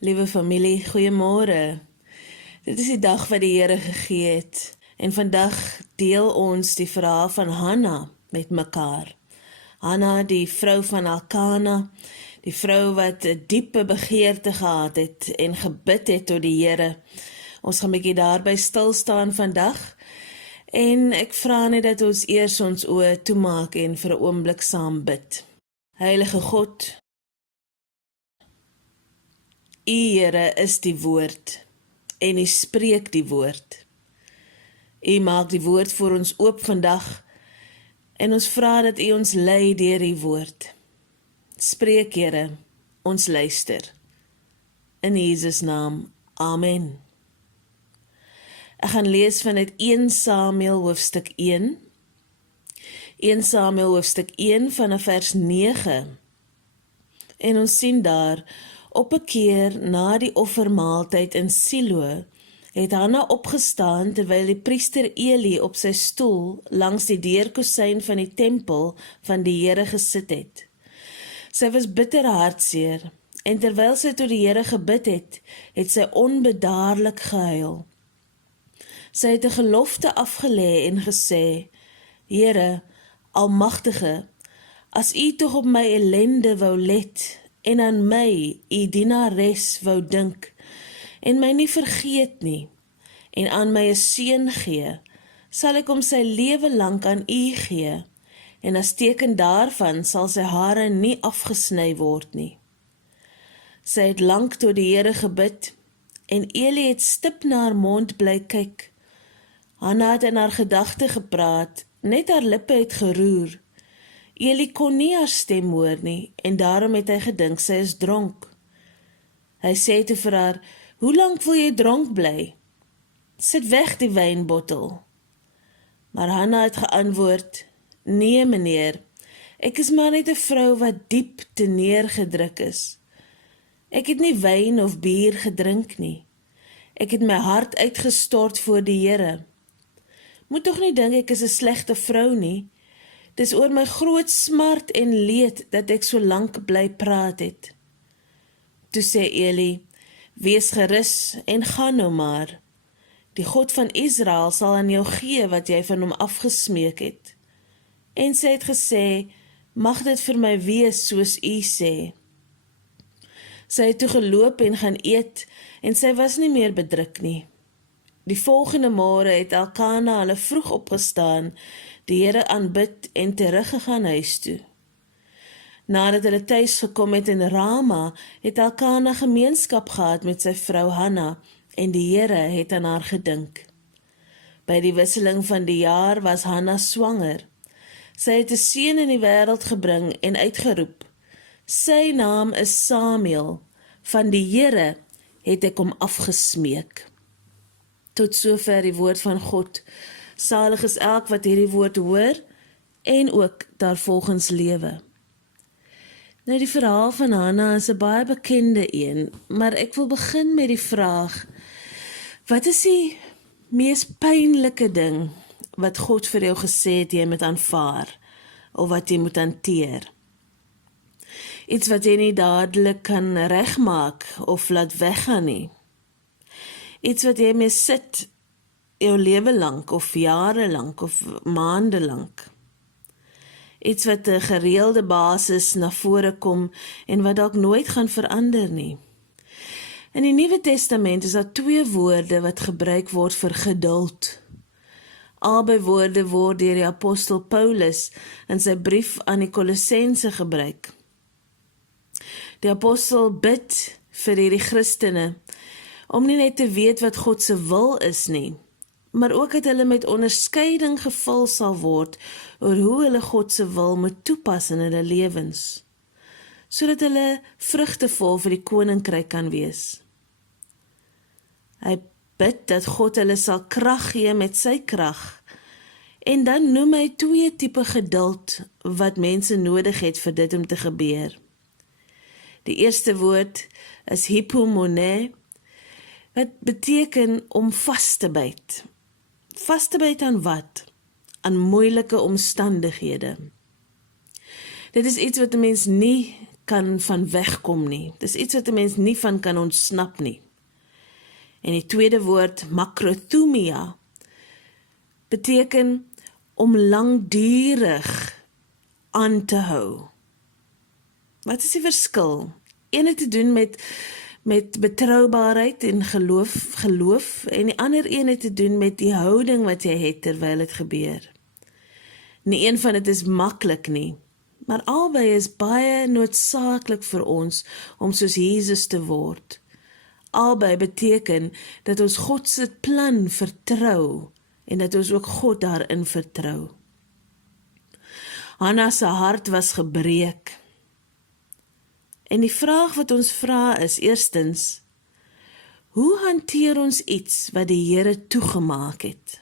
Liewe familie, goeiemôre. Dit is die dag wat die Here gegee het. En vandag deel ons die verhaal van Hanna met mekaar. Hanna, die vrou van Elkana, die vrou wat 'n diepe begeerte gehad het en gebid het tot die Here. Ons gaan 'n bietjie daarby stil staan vandag. En ek vra net dat ons eers ons oë toemaak en vir 'n oomblik saam bid. Heilige God, U Here is die woord en U spreek die woord. U maak die woord vir ons oop vandag en ons vra dat U ons lei deur die woord. Spreek Here, ons luister. In Jesus naam, amen. Ek gaan lees vanuit 1 Samuel hoofstuk 1. 1 Samuel hoofstuk 1 vanaf vers 9. En ons sien daar, op 'n keer na die offermaaltyd in Silo, het Hanna opgestaan terwyl die priester Eli op sy stoel langs die deurkusyn van die tempel van die Here gesit het. Sy was bitter hartseer, en terwyl sy tot die Here gebid het, het sy onbedaarlik gehuil. Sy het 'n gelofte afgelê en gesê, Here, Almagtige, as U tog op my ellende wou let, en aan my, U dienares, wou dink, en my nie vergeet nie, en aan my 'n seun gee, sal ek hom sy lewe lank aan U gee, en as teken daarvan sal sy hare nie afgesny word nie. Sy het lank tot die Here gebid, en Eli het stip na haar mond bly kyk. Hanna het in haar gedagte gepraat, net haar lippe het geroer. Eli kon nie haar stem hoor nie, en daarom het hy gedink sy is dronk. Hy sê toe vir haar, hoe lank wil jy dronk bly? Sit weg die wynbottel. Maar Hanna het geantwoord, nee meneer, ek is maar net 'n vrou wat diep te neergedruk is. Ek het nie wyn of bier gedrink nie. Ek het my hart uitgestort voor die Here. Moet tog nie dink ek is 'n slegte vrou nie. Dis oor my groot smart en leed dat ek so lank bly praat het. Toe sê Eli, wees gerus en gaan nou maar. Die God van Israel sal aan jou gee wat jy van hom afgesmeek het. En sy het gesê, mag dit vir my wees soos U sê. Sy het toe geloop en gaan eet, en sy was nie meer bedruk nie. Die volgende môre het Elkana hulle vroeg opgestaan, die Here aanbid en teruggegaan huis toe. Nadat hulle tuis gekom het in Rama, het Elkana gemeenskap gehad met sy vrou Hanna, en die Here het aan haar gedink. By die wisseling van die jaar was Hanna swanger. Sy het 'n seun in die wêreld gebring en uitgeroep, sy naam is Samuel, van die Here het ek hom afgesmeek. Tot sover die woord van God. Salig is elk wat hierdie woord hoor en ook daarvolgens lewe. Nou die verhaal van Hanna is 'n baie bekende een, maar ek wil begin met die vraag, wat is die mees pynlike ding wat God vir jou gesê het jy moet aanvaar, of wat jy moet hanteer? Iets wat jy nie dadelik kan regmaak of laat weggaan nie. Iets wat jy mee sit jou lewe lank of jare lank of maande lank. Iets wat 'n gereelde basis na vore kom en wat dalk nooit gaan verander nie. In die Nuwe Testament is daar 2 woorde wat gebruik word vir geduld. Albei woorde word deur die apostel Paulus in sy brief aan die Kolossense gebruik. Die apostel bid vir hierdie Christene om nie net te weet wat God se wil is nie, maar ook dat hulle met onderskeiding gevul sal word oor hoe hulle God se wil moet toepas in hulle lewens, sodat hulle vrugtevol vir die koninkryk kan wees. Hy bid dat God hulle sal krag gee met sy krag, en dan noem hy 2 tipe geduld wat mense nodig het vir dit om te gebeur. Die eerste woord is hypomone, wat beteken om vas te byt. Vas te byt aan wat? Aan moeilike omstandighede. Dit is iets wat 'n mens nie kan van wegkom nie. Dis iets wat 'n mens nie van kan ontsnap nie. En die tweede woord, makrothumia, beteken om langdurig aan te hou. Wat is die verskil? Een het te doen met betroubaarheid en geloof, en die ander een het te doen met die houding wat jy het terwyl dit gebeur. Nie een van dit is maklik nie, maar albei is baie noodsaaklik vir ons om soos Jesus te word. Albei beteken dat ons God se plan vertrou en dat ons ook God daarin vertrou. Hanna se hart was gebreek. En die vraag wat ons vra is, eerstens, hoe hanteer ons iets wat die Here toegemaak het?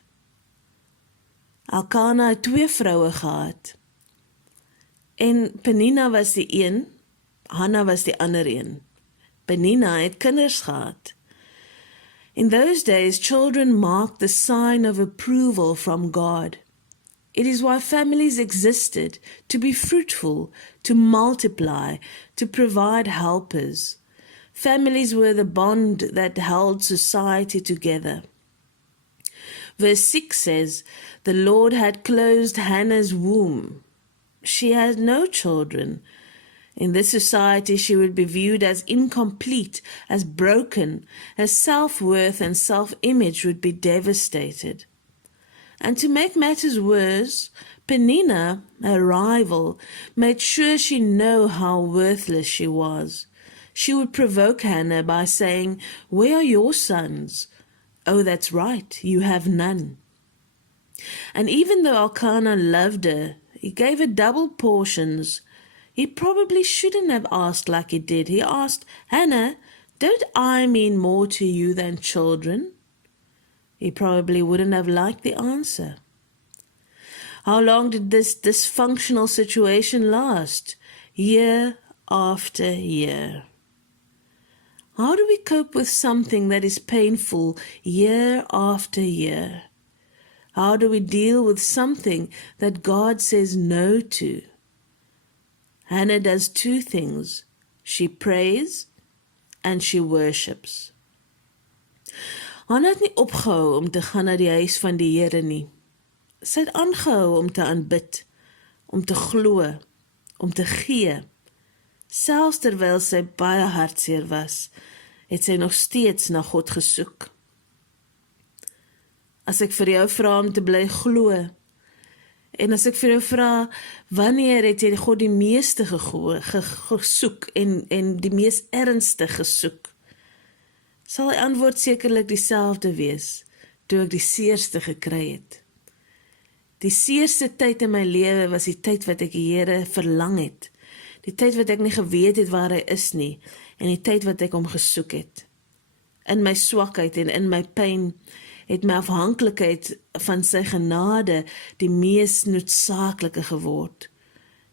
Elkana het 2 vroue gehad. En Penina was die een, Hanna was die ander een. Penina het kinders gehad. In those days, children marked the sign of approval from God. It is why families existed, to be fruitful, to multiply, to provide helpers. Families were the bond that held society together. Verse 6 says, the Lord had closed Hannah's womb. She had no children. In this society, she would be viewed as incomplete, as broken, as self-worth and self-image would be devastated. And to make matters worse, Penina, her rival, made sure she knew how worthless she was. She would provoke Hannah by saying, "Where are your sons?" "Oh, that's right, you have none." And even though Elkanah loved her, he gave her double portions. He probably shouldn't have asked like he did. He asked, "Hannah, don't I mean more to you than children?" He probably wouldn't have liked the answer. How long did this dysfunctional situation last? Year after year. How do we cope with something that is painful year after year? How do we deal with something that God says no to? Hannah does 2 things. She prays and she worships. Hannah het nie opgehou om te gaan na die huis van die Here nie. Sy het aangehou om te aanbid, om te glo, om te gee. Selfs terwyl sy baie hartseer was, het sy nog steeds na God gesoek. As ek vir jou vra om te bly glo, en as ek vir jou vra, wanneer het jy God die meeste gesoek en die mees ernstig gesoek, sal die antwoord sekerlik dieselfde wees, toe ek die seerste gekry het. Die seerste tyd in my lewe was die tyd wat ek die Here verlang het, die tyd wat ek nie geweet het waar hy is nie, en die tyd wat ek hom gesoek het. In my swakheid en in my pyn het my afhanklikheid van sy genade die mees noodsaaklike geword.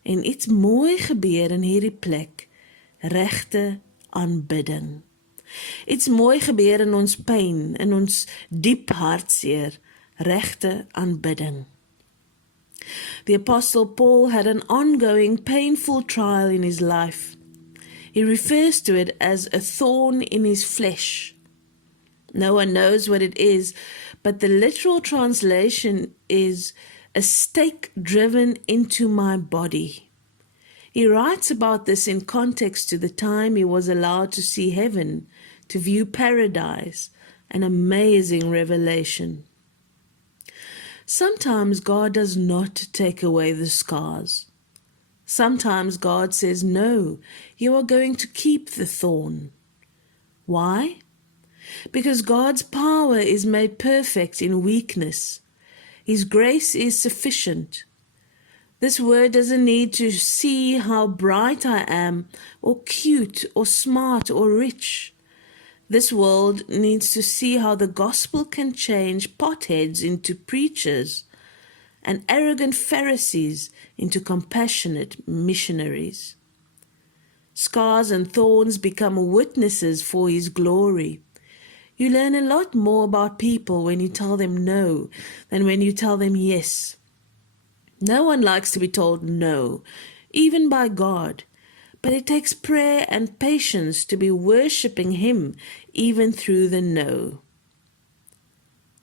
En iets mooi gebeur in hierdie plek, regte aanbidding. Iets mooi gebeur in ons pyn, in ons diep hartseer, regte aanbidding. The Apostle Paul had an ongoing painful trial in his life. He refers to it as a thorn in his flesh. No one knows what it is, but the literal translation is a stake driven into my body. He writes about this in context to the time he was allowed to see heaven, to view paradise, an amazing revelation. Sometimes God does not take away the scars. Sometimes God says, "No, you are going to keep the thorn." Why? Because God's power is made perfect in weakness. His grace is sufficient. This word doesn't need to see how bright I am, or cute, or smart, or rich. This world needs to see how the gospel can change potheads into preachers, and arrogant Pharisees into compassionate missionaries. Scars and thorns become witnesses for His glory. You learn a lot more about people when you tell them no than when you tell them yes. No one likes to be told no, even by God, But it takes prayer and patience to be worshipping Him even through the no.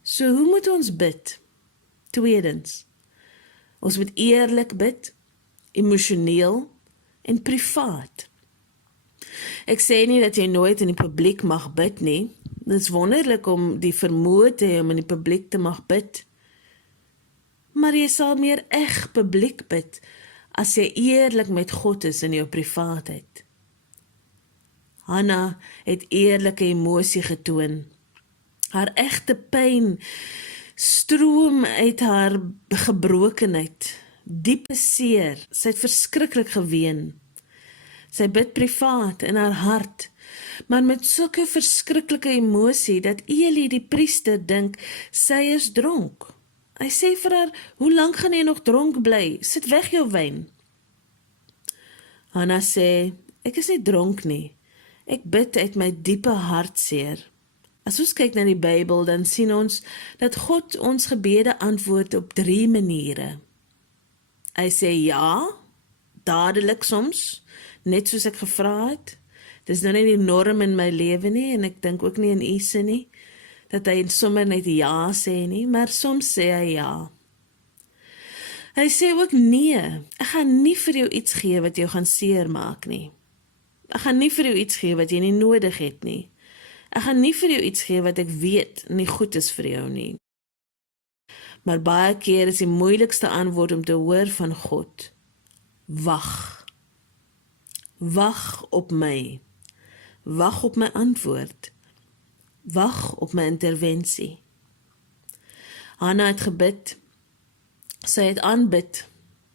So hoe moet ons bid? Tweedens, ons moet eerlik bid, emosioneel en privaat. Ek sê nie dat jy nooit in die publiek mag bid nie. Dit is wonderlik om die vermoë te hê om in die publiek te mag bid. Maar jy sal meer eg publiek bid as jy eerlik met God is in jou privaatheid. Hanna het eerlike emosie getoon. Haar egte pyn stroom uit haar gebrokenheid, diepe seer. Sy het verskriklik geween. Sy bid privaat in haar hart, maar met sulke verskriklike emosie dat Eli die priester dink sy is dronk. Hy sê vir haar, hoe lank gaan jy nog dronk bly? Sit weg jou wyn. Hanna sê, ek is nie dronk nie. Ek bid uit my diepe hartseer. As ons kyk na die Bybel, dan sien ons dat God ons gebede antwoord op 3 maniere. Hy sê ja, dadelik soms, net soos ek gevra het. Dis nou nie die norm in my lewe nie, en ek dink ook nie in Ise nie, dat hy sommer net ja sê nie, maar soms sê hy ja. Hy sê ook nee, ek gaan nie vir jou iets gee wat jou gaan seermaak nie. Ek gaan nie vir jou iets gee wat jy nie nodig het nie. Ek gaan nie vir jou iets gee wat ek weet nie goed is vir jou nie. Maar baie keer is die moeilikste antwoord om te hoor van God. Wag. Wag op my. Wag op my antwoord. Wag op my intervensie. Hanna het gebid. Sy het aanbid.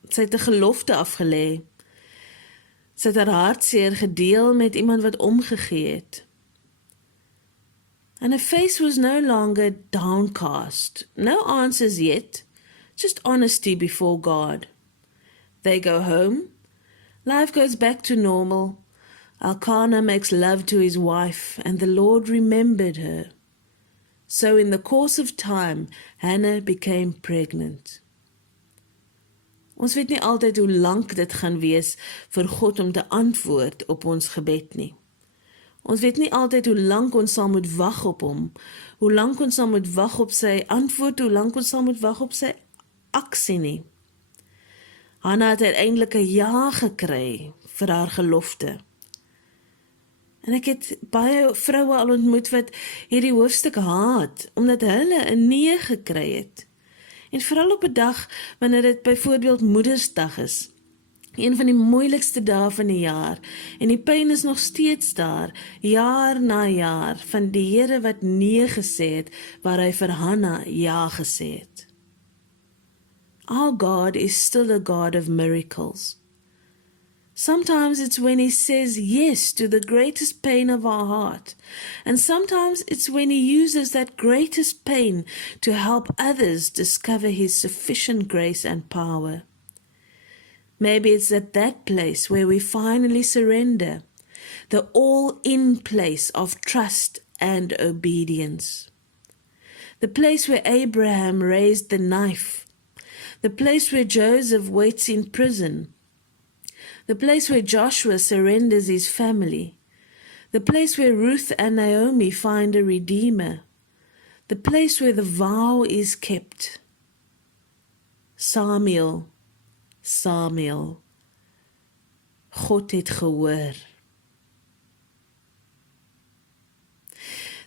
Sy het 'n gelofte afgelê. Sy het haar hartseer gedeel met iemand wat omgegee het. And her face was no longer downcast. No answers yet, just honesty before God. They go home. Life goes back to normal. Elkanah makes love to his wife, and the Lord remembered her. So in the course of time, Hannah became pregnant. Ons weet nie altyd hoe lank dit gaan wees vir God om te antwoord op ons gebed nie. Ons weet nie altyd hoe lank ons sal moet wag op hom, hoe lank ons sal moet wag op sy antwoord, hoe lank ons sal moet wag op sy aksie nie. Hanna het uiteindelik 'n ja gekry vir haar gelofte. En ek het baie vroue al ontmoet wat hierdie hoofstuk haat, omdat hulle 'n nee gekry het. En vooral op 'n dag wanneer dit byvoorbeeld Moedersdag is, een van die moeilikste dae van die jaar, en die pyn is nog steeds daar, jaar na jaar, van die Here wat nee gesê het, waar hy vir Hanna ja gesê het. Our God is still a God of miracles. Sometimes it's when He says yes to the greatest pain of our heart, and sometimes it's when He uses that greatest pain to help others discover His sufficient grace and power. Maybe it's at that place where we finally surrender, the all-in place of trust and obedience. The place where Abraham raised the knife, the place where Joseph waits in prison, the place where Joshua surrenders his family, the place where Ruth and Naomi find a redeemer, the place where the vow is kept. Samuel, Samuel, God het gehoor.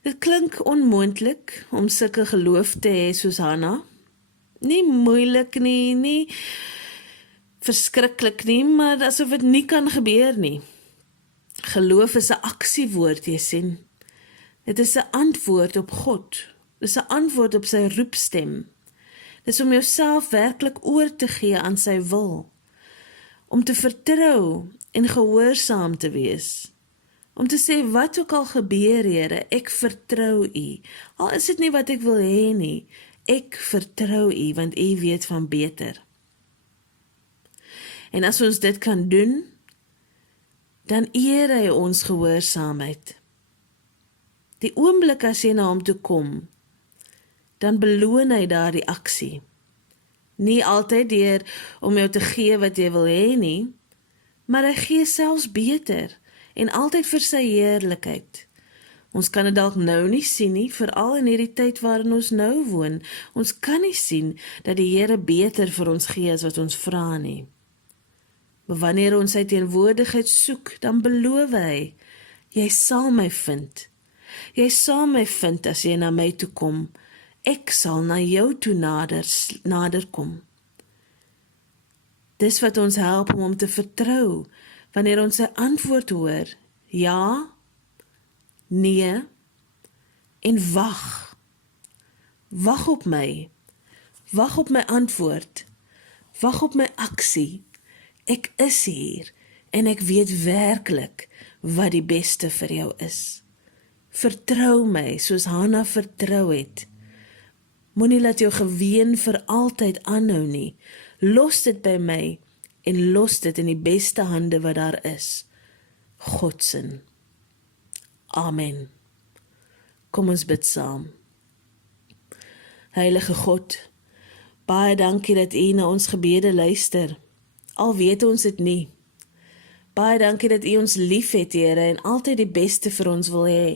Dit klink onmoontlik om sulke geloof te hê soos Hanna. Nie moeilik nie, nie verskriklik nie, maar asof dit nie kan gebeur nie. Geloof is 'n aksiewoord, jy sien. Dit is 'n antwoord op God. Dit is 'n antwoord op sy roepstem. Dit is om jouself werklik oor te gee aan sy wil. Om te vertrou en gehoorsaam te wees. Om te sê, wat ook al gebeur, Here, ek vertrou U. Al is dit nie wat ek wil hê nie, ek vertrou U, want U weet van beter. En as ons dit kan doen, dan eer hy ons gehoorsaamheid. Die oomblik as jy na hom toe kom, dan beloon hy daar die aksie. Nie altyd deur om jou te gee wat jy wil hê nie, maar hy gee selfs beter en altyd vir sy heerlikheid. Ons kan dit dalk nou nie sien nie, veral in hierdie tyd waarin ons nou woon. Ons kan nie sien dat die Here beter vir ons gee as wat ons vra nie. Maar wanneer ons sy teenwoordigheid soek, dan beloof hy, jy sal my vind. Jy sal my vind as jy na my toe kom. Ek sal na jou toe nader kom. Dis wat ons help om te vertrou, wanneer ons 'n antwoord hoor, ja, nee, en wag. Wag op my. Wag op my antwoord. Wag op my aksie. Ek is hier en ek weet werklik wat die beste vir jou is. Vertrou my soos Hanna vertrou het. Moenie laat jou geween vir altyd aanhou nie. Los dit by my en los dit in die beste hande wat daar is. God se. Amen. Kom ons bid saam. Heilige God, baie dankie dat U na ons gebede luister, al weet ons dit nie. Baie dankie dat U ons liefhet, Here, en altyd die beste vir ons wil hê.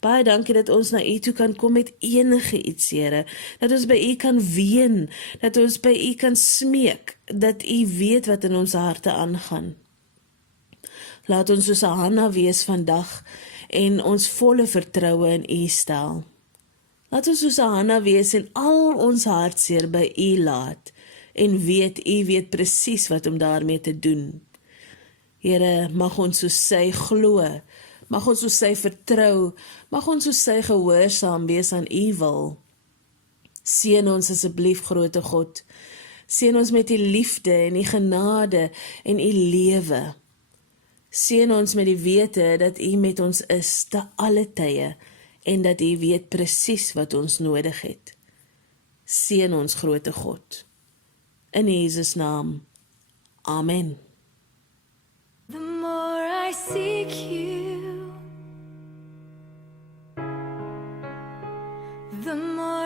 Baie dankie dat ons na U toe kan kom met enige iets, Here, dat ons by U kan ween, dat ons by U kan smeek, dat U weet wat in ons harte aangaan. Laat ons soos Hanna wees vandag en ons volle vertroue in U stel. Laat ons soos Hanna wees en al ons hartseer by U laat en weet U weet presies wat om daarmee te doen. Here, mag ons soos sy glo, mag ons soos sy vertrou, mag ons soos sy gehoorsaam wees aan U wil. Seën ons asseblief, Grote God. Seën ons met U liefde en U genade en U lewe. Seën ons met die wete dat U met ons is te alle tye en dat U weet presies wat ons nodig het. Seën ons, Grote God. In Jesus naam. Amen. The more I seek you, the more